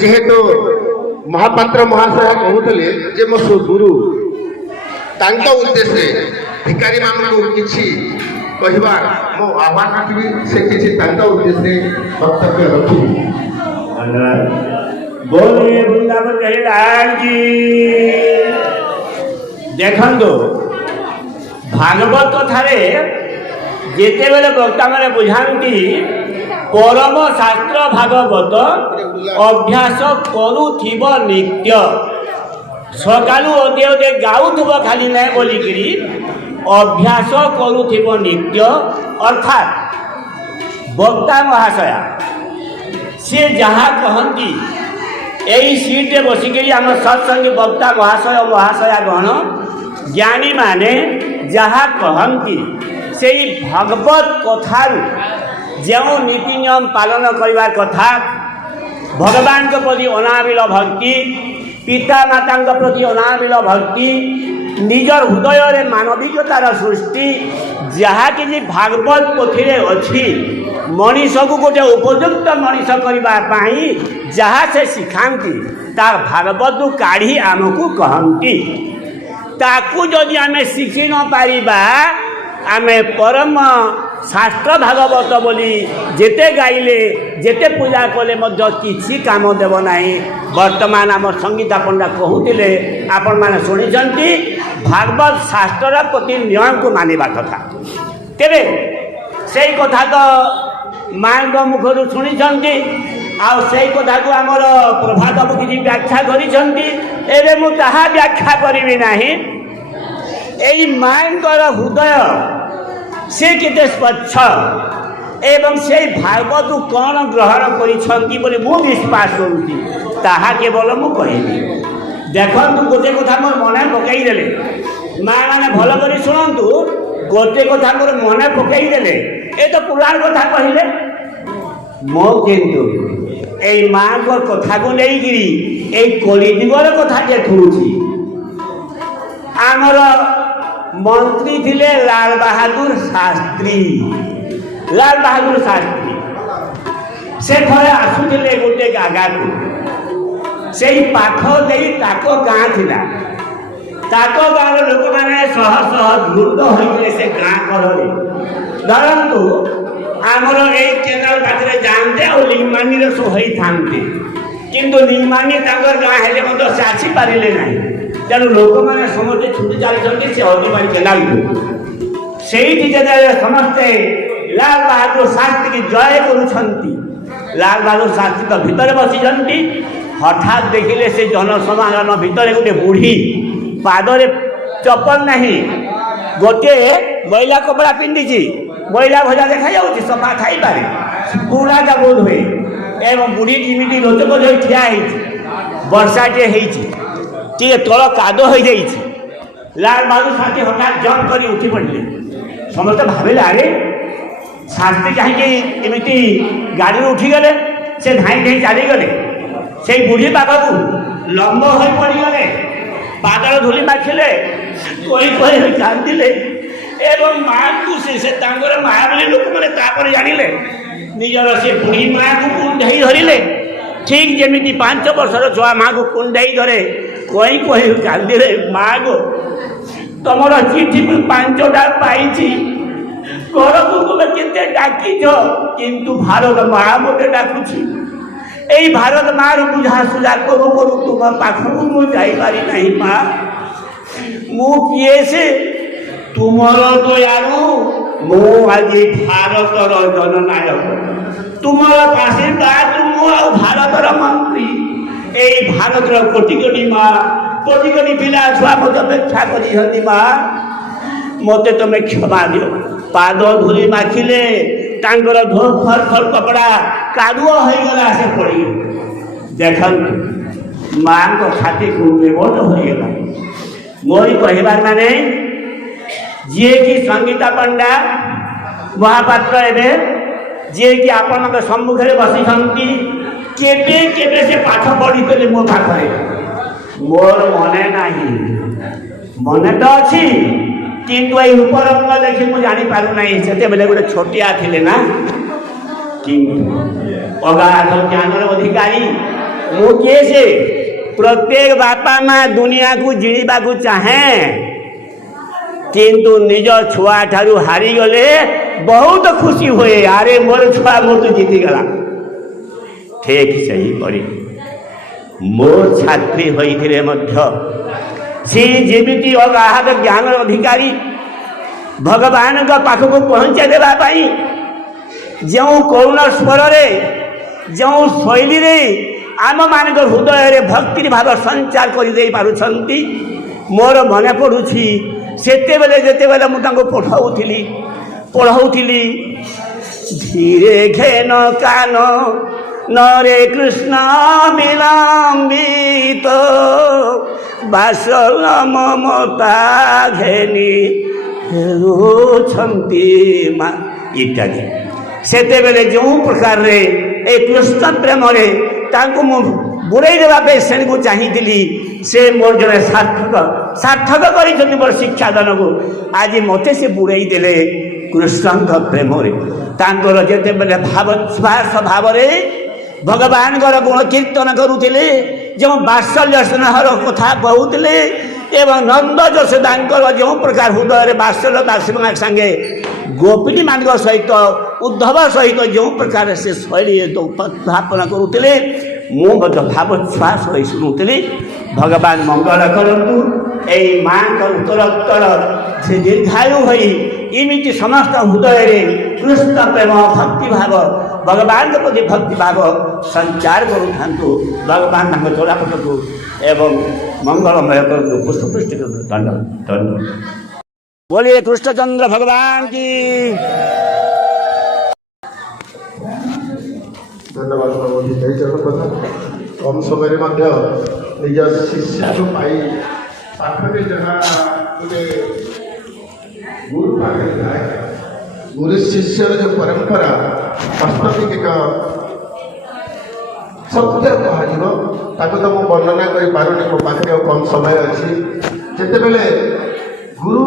जेहेतु महापात्र महाशय कहते जे मो गुरु उद्देश्य भिकारी मानू किसी कहवा मो आह्वान रखी से किसी उद्देश्य वक्तव्य रखी। बोलिए वृंदावन लाल जी। देखो भागवत कथारे जिते बेले वक्ता मैंने बुझाती परम शास्त्र भागवत अभ्यास करुथिब नित्य सकालू अधे अधे गाउथब खाली ना बोलिकी अभ्यास करुथिब नित्य अर्थात वक्ता महाशया सी जहाँ कहती यही सीटे बसिकी आम सत्संगी वक्ता महाशय महाशया गण ज्ञानी माने जहाँ कहती से भागवत कथारू जो नीति नियम पालन करिवार कथा भगवान के प्रति अनाबिल भक्ति पिता माता प्रति अनाबिल भक्ति निजर हृदय रे मानविकतार सृष्टि जहाँ कि भागवत पोथी अच्छी मनीष को गोटे उपयुक्त मनीष करने जहाँ से शिखाती तार भागवत काढ़ी आमको कहती ताकू जदि आमे शिखि न पारिबा आमे परम शास्त्र भागवत बोली जेते गाइले जेते पूजा कले मध्य किसी काम देव नहीं। वर्तमान आम संगीता पंडा कहते आपण मैंने शुणी भागवत शास्त्र प्रति नियम को मानिबा कथा तेरे से कथा तो माँ मुखर शुणी से कथा को आमर प्रभात बाबू किसी व्याख्या करे मुझे व्याख्या करी ना यही माँ हृदय से केते स्वच्छ एवं से भागवत कौन ग्रहण करी विश्वास करुँगी ताहा केवल मु कहबी। देखु गोटे कथा मोर मन पकईदे माँ मैंने भल कर शुणु गोटे कथा मोर मन पकईदे ये तो पुराण कथा कहले मो किंतु ए माँ को कथा को लेकिन कलिजुगर कथा देखुची आमर मंत्री थिले लाल बहादुर शास्त्री से थोड़े आसुले गोटे गागा को से पाख दे ताको गाँ थिला ताको गाँव लोक मैंने शह शह द्रुत होते से गाँ कलरे धरतु आमर ये चैनल पाखे जाते और लिंगमानी सोई था किंतु लिंगमानी गाँ हेले से आसी पारे ना तेणु लोक मैंने समस्ते छुटी चलते से अधिकारी चेनाल को समस्ते लाल बहादुर शास्त्री की जय करुछंती लाल बहादुर शास्त्री तो भितर बसी हठात देखिले से जनसमागम भितर गोटे बुढ़ी पादरे चप्पल नहीं गोटे मैला कपड़ा पिंधि मैला भजा देखा जाऊँगी सफा खाई पारे पूराटा बोध हुए एवं बुढ़ी जमी लोचक जो ठिया वर्षाटे टे तल कादो हो ଲାଲ ବାବୁ ସାଥୀ ହଠାତ୍ ଜମ୍ପ କରି ଉଠି ପଡ଼ିଲେ। ସମସ୍ତେ ଭାବିଲେ ଆରେ ଶାସ୍ତ୍ରୀ କାହିଁକି ଏମିତି ଗାଡ଼ିରୁ ଉଠିଗଲେ? ସେ ଧାଇଁ ଧାଇଁ ଚାଲିଗଲେ ସେଇ ବୁଢ଼ୀ ପାଖକୁ, ଲମ୍ବ ହୋଇ ପଡ଼ିଗଲେ, ପାଦର ଧୂଳି ମାଖିଲେ, କହି କହି କାନ୍ଦିଲେ ଏବଂ ମାଆଙ୍କୁ ସେ ତାଙ୍କର ମାଆ ବୋଲି ଲୋକମାନେ ତାପରେ ଜାଣିଲେ। ନିଜର ସେ ବୁଢ଼ୀ ମାଆକୁ କୁଣ୍ଢେଇ ଧରିଲେ, ଠିକ୍ ଯେମିତି 5 ବର୍ଷର ଛୁଆ ମାଆକୁ କୁଣ୍ଢେଇ ଧରେ, କହି କହି କାନ୍ଦିଲେ, ମାଆ ଗୋ ତମର ଚିଠି ମୁଁ 5ଟା ପାଇଛି, ଘରକୁ ତୁମେ କେତେ ଡାକିଛ, କିନ୍ତୁ ଭାରତ ମାଆ ମୋତେ ଡାକୁଛି। এই ଭାରତ ମାଆର ବୁଝାସୁଝା କରୁ କରୁ ତୁମ ପାଖକୁ ମୁଁ ଯାଇପାରି ନାହିଁ। ମା ମୁଁ କିଏ? ସେ ତୁମର ଦୟାରୁ ମୁଁ ଆଜି ଭାରତର ଜନନାୟକ, ତୁମର ଆଶୀର୍ବାଦ ମୁଁ ଆଉ ଭାରତର ମନ୍ତ୍ରୀ। এই ଭାରତର କୋଟି କୋଟି ମା, କୋଟି କୋଟି ପିଲା ଛୁଆ ମୋତେ ଅପେକ୍ଷା କରିଛନ୍ତି। ମା ମୋତେ ତମେ କ୍ଷମା ଦିଅ। ପାଦ ଧୂଳି ମାଖିଲେ, ତାଙ୍କର ଫର ଫର କପଡ଼ା କାଦୁଅ ହୋଇଗଲା, ସେ ପଡ଼ିଗଲେ। ଦେଖନ୍ତୁ ମାଆଙ୍କ ଛାତିକୁ ନିବୋଧ ହୋଇଗଲା। ମୋରି କହିବାର ମାନେ ଯିଏକି ସଙ୍ଗୀତା ପଣ୍ଡା ମହାପାତ୍ର ଏବେ ଯିଏକି ଆପଣଙ୍କ ସମ୍ମୁଖରେ ବସିଛନ୍ତି, କେବେ କେବେ ସେ ପାଠ ପଢ଼ିଥିଲେ ମୋ ପାଖରେ? ମୋର ମନେ ନାହିଁ। ମନେ ତ ଅଛି, କିନ୍ତୁ ଏଇ ଉପରଙ୍ଗ ଦେଖି ମୁଁ ଜାଣିପାରୁନାହିଁ। ସେତେବେଳେ ଗୋଟେ ଛୋଟିଆ ଥିଲେ ନା, କିନ୍ତୁ ଅଗାଧ ଜ୍ଞାନର ଅଧିକାରୀ। ମୁଁ କିଏ? ସେ ପ୍ରତ୍ୟେକ ବାପା ମା ଦୁନିଆକୁ ଜିଣିବାକୁ ଚାହେଁ, କିନ୍ତୁ ନିଜ ଛୁଆଠାରୁ ହାରିଗଲେ ବହୁତ ଖୁସି ହୁଏ। ଆରେ ମୋର ଛୁଆ ବହୁତ ଜିତିଗଲା। ଠିକ୍ ସେହିପରି ମୋ ଛାତ୍ରୀ ହୋଇଥିଲେ ମଧ୍ୟ ସେ ଯେମିତି ଅଗାଧ ଜ୍ଞାନର ଅଧିକାରୀ, ଭଗବାନଙ୍କ ପାଖକୁ ପହଞ୍ଚାଇ ଦେବା ପାଇଁ ଯେଉଁ କରୁଣ ସ୍ୱରରେ, ଯେଉଁ ଶୈଳୀରେ ଆମମାନଙ୍କ ହୃଦୟରେ ଭକ୍ତି ଭାବ ସଞ୍ଚାର କରିଦେଇ ପାରୁଛନ୍ତି, ମୋର ମନେ ପଡ଼ୁଛି ସେତେବେଳେ ଯେତେବେଳେ ମୁଁ ତାଙ୍କୁ ପଢ଼ାଉଥିଲି ଧୀରେ ଘେନ କାନ ନରେ କୃଷ୍ଣ ବିଲମ୍ବିତ ବାସଲ ମମତା ଘେନି ହେଉଛନ୍ତି ମା ଇତ୍ୟାଦି। ସେତେବେଳେ ଯେଉଁ ପ୍ରକାରରେ ଏ କୃଷ୍ଣ ପ୍ରେମରେ ତାଙ୍କୁ ମୁଁ ବୁଡ଼େଇ ଦେବା ପାଇଁ ଶ୍ରେଣୀକୁ ଚାହିଁଥିଲି, ସେ ମୋର ଜଣେ ସାର୍ଥକ କରିଛନ୍ତି ମୋର ଶିକ୍ଷାଦାନକୁ। ଆଜି ମୋତେ ସେ ବୁଡ଼େଇ ଦେଲେ କୃଷ୍ଣଙ୍କ ପ୍ରେମରେ। ତାଙ୍କର ଯେତେବେଳେ ଭାବରେ ଭଗବାନଙ୍କର ଗୁଣ କୀର୍ତ୍ତନ କରୁଥିଲେ, ଯେଉଁ ବାତ୍ସଲ୍ୟ ସ୍ନେହର କଥା କହୁଥିଲେ ଏବଂ ନନ୍ଦ ଯଶୋଦାଙ୍କର ଯେଉଁ ପ୍ରକାର ହୃଦୟରେ ବାତ୍ସଲ୍ୟତା ସାଙ୍ଗେ ଗୋପୀମାନଙ୍କ ସହିତ ଉଦ୍ଧବ ସହିତ ଯେଉଁ ପ୍ରକାର ସେ ଶୈଳୀ ଉପସ୍ଥାପନ କରୁଥିଲେ, ମୁଁ ମଧ୍ୟ ଭାବୋଚ୍ଛ୍ୱାସ ହୋଇ ଶୁଣୁଥିଲି। ଭଗବାନ ମଙ୍ଗଳ କରନ୍ତୁ। ଏଇ ମାଆଙ୍କ ଉତ୍ତରୋତ୍ତର ସେ ଦୀର୍ଘାୟୁ ହୋଇ ଏମିତି ସମସ୍ତ ହୃଦୟରେ କୃଷ୍ଣ ପ୍ରେମ ଭକ୍ତିଭାବ, ଭଗବାନଙ୍କ ପ୍ରତି ଭକ୍ତିଭାବ ସଞ୍ଚାର କରୁଥାନ୍ତୁ। ଭଗବାନ ତାଙ୍କ ଚଳାପଟକୁ ଏବଂ ମଙ୍ଗଳମୟ କରନ୍ତୁ। ପୁଷ୍ପପୃଷ୍ଟି କରନ୍ତୁ। ଧନ୍ୟବାଦ। बोलिए कृष्णचंद्र भगवान की। धन्यवाद प्रभु जी। କଥା କମ ସମୟରେ ମଧ୍ୟ ନିଜ ଶିଷ୍ୟକୁ ପାଇ ପାଖରେ ଯାହା ଗୋଟେ ଗୁରୁ ପାଖରେ ଥାଏ, ଗୁରୁ ଶିଷ୍ୟର ଯେଉଁ ପରମ୍ପରା ବାସ୍ତବିକ ଏକ ସତ୍ୟ କୁହାଯିବ, ତାକୁ ତ ମୁଁ ବର୍ଣ୍ଣନା କରିପାରୁନି, ମୋ ପାଖରେ ଆଉ କମ ସମୟ ଅଛି। ଯେତେବେଳେ ଗୁରୁ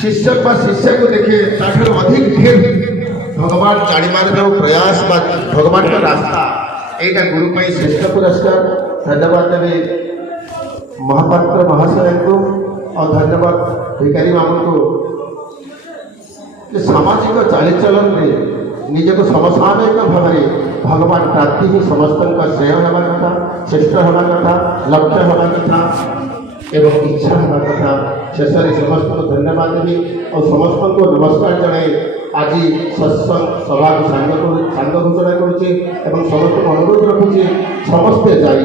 शिष्य ବା ଶିଷ୍ୟକୁ ଦେଖେ ତାଠାରୁ ଅଧିକ ଢେର ଭଗବାନ ଜାଣିବାର ଯେଉଁ ପ୍ରୟାସ ବା ଭଗବାନଙ୍କ ରାସ୍ତା, ଏଇଟା ଗୁରୁ ପାଇଁ ଶ୍ରେଷ୍ଠ ପୁରସ୍କାର। ଧନ୍ୟବାଦ ଦେବି ମହାପାତ୍ର ମହାଶୟଙ୍କୁ ଆଉ ଧନ୍ୟବାଦ ଭିକାରୀ ବାବୁଙ୍କୁ। ସାମାଜିକ ଚାଲିଚଳନରେ ନିଜକୁ ସମସାମୟିକ ଭାବରେ ଭଗବାନ ପ୍ରାପ୍ତି ହିଁ ସମସ୍ତଙ୍କ ଶ୍ରେୟ ହେବା କଥା, ଶ୍ରେଷ୍ଠ ହେବା କଥା, ଲକ୍ଷ୍ୟ ହେବା କଥା ଏବଂ ଇଚ୍ଛା ହେବା କଥା। ଶେଷରେ ସମସ୍ତଙ୍କୁ ଧନ୍ୟବାଦ ଦେବି ଆଉ ସମସ୍ତଙ୍କୁ ନମସ୍କାର ଜଣାଇ ଆଜି ସତ୍ସଙ୍ଗ ସଭାକୁ ସାଙ୍ଗ ଘୋଷଣା କରୁଛି ଏବଂ ସମସ୍ତଙ୍କୁ ଅନୁରୋଧ ରଖୁଛି ସମସ୍ତେ ଯାଇ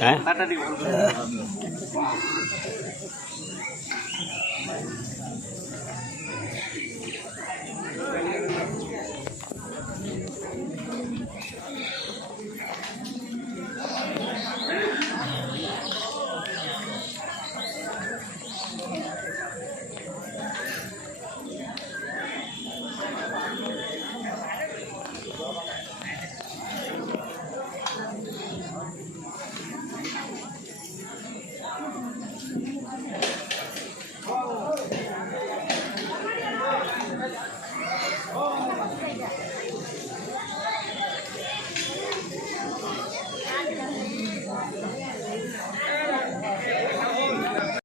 হ্যাঁ